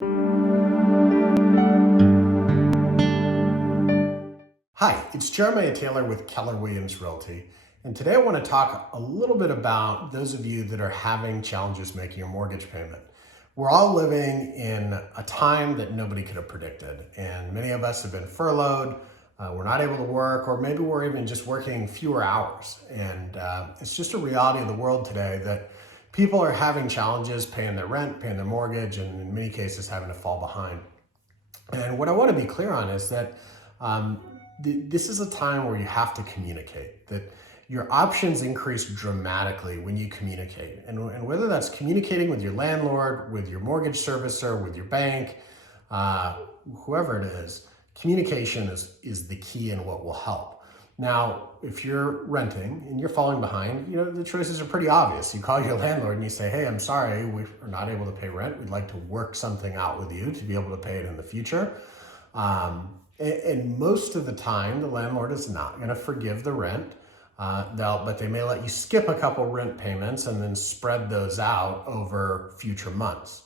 Hi, it's Jerimiah Taylor with Keller Williams Realty, and today I want to talk a little bit about those of you that are having challenges making your mortgage payment. We're all living in a time that nobody could have predicted, and many of us have been furloughed, we're not able to work, or maybe we're even just working fewer hours. And it's just a reality of the world today that people are having challenges paying their rent, paying their mortgage, and in many cases having to fall behind. And what I want to be clear on is that this is a time where you have to communicate, that your options increase dramatically when you communicate. And whether that's communicating with your landlord, with your mortgage servicer, with your bank, whoever it is, communication is the key and what will help. Now, if you're renting and you're falling behind, the choices are pretty obvious. You call your landlord and you say, hey, I'm sorry, we are not able to pay rent. We'd like to work something out with you to be able to pay it in the future. And most of the time, the landlord is not going to forgive the rent, but they may let you skip a couple rent payments and then spread those out over future months.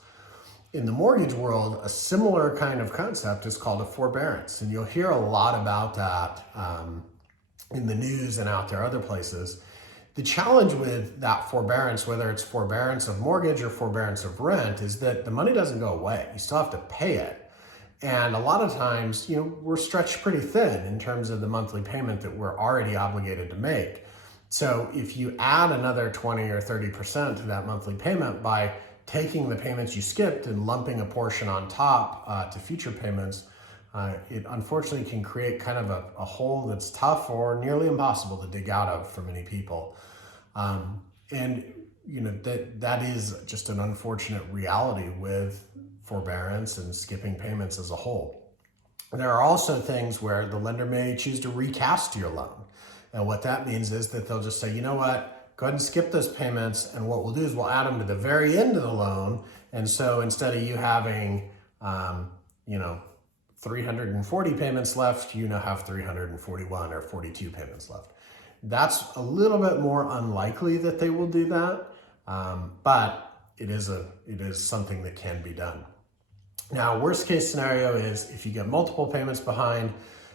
In the mortgage world, a similar kind of concept is called a forbearance, and you'll hear a lot about that in the news and out there other places. The challenge with that forbearance, whether it's forbearance of mortgage or forbearance of rent, is that the money doesn't go away. You still have to pay it. And a lot of times, we're stretched pretty thin in terms of the monthly payment that we're already obligated to make. So if you add another 20 or 30% to that monthly payment by taking the payments you skipped and lumping a portion on top to future payments, it unfortunately can create kind of a hole that's tough or nearly impossible to dig out of for many people. And that is just an unfortunate reality with forbearance and skipping payments as a whole. There are also things where the lender may choose to recast your loan. And what that means is that they'll just say, you know what, go ahead and skip those payments, and what we'll do is we'll add them to the very end of the loan. And so instead of you having 340 payments left, you now have 341 or 42 payments left. That's a little bit more unlikely that they will do that, but it is something that can be done. Now, worst case scenario is if you get multiple payments behind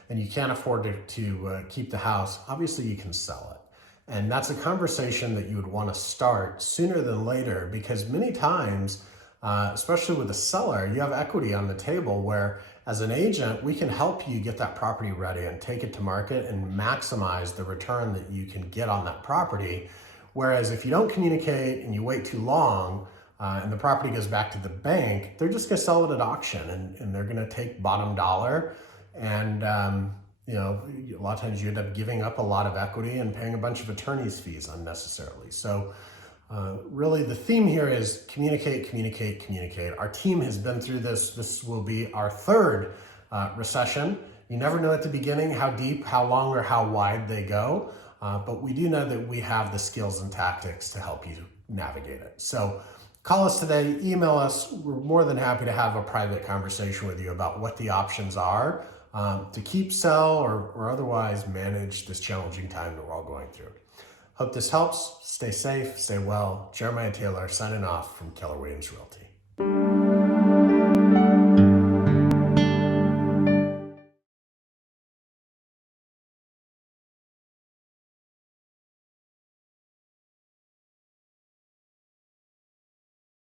and you can't afford to keep the house, obviously you can sell it. And that's a conversation that you would want to start sooner than later, because many times, especially with a seller, you have equity on the table where as an agent, we can help you get that property ready and take it to market and maximize the return that you can get on that property. Whereas if you don't communicate and you wait too long, and the property goes back to the bank, they're just going to sell it at auction, and they're going to take bottom dollar. And a lot of times you end up giving up a lot of equity and paying a bunch of attorney's fees unnecessarily. So really the theme here is communicate, communicate, communicate. Our team has been through this. This will be our third recession. You never know at the beginning how deep, how long, or how wide they go. But we do know that we have the skills and tactics to help you navigate it. So call us today, email us. We're more than happy to have a private conversation with you about what the options are to keep, sell, or otherwise manage this challenging time that we're all going through. Hope this helps. Stay safe, stay well. Jerimiah Taylor signing off from Keller Williams Realty.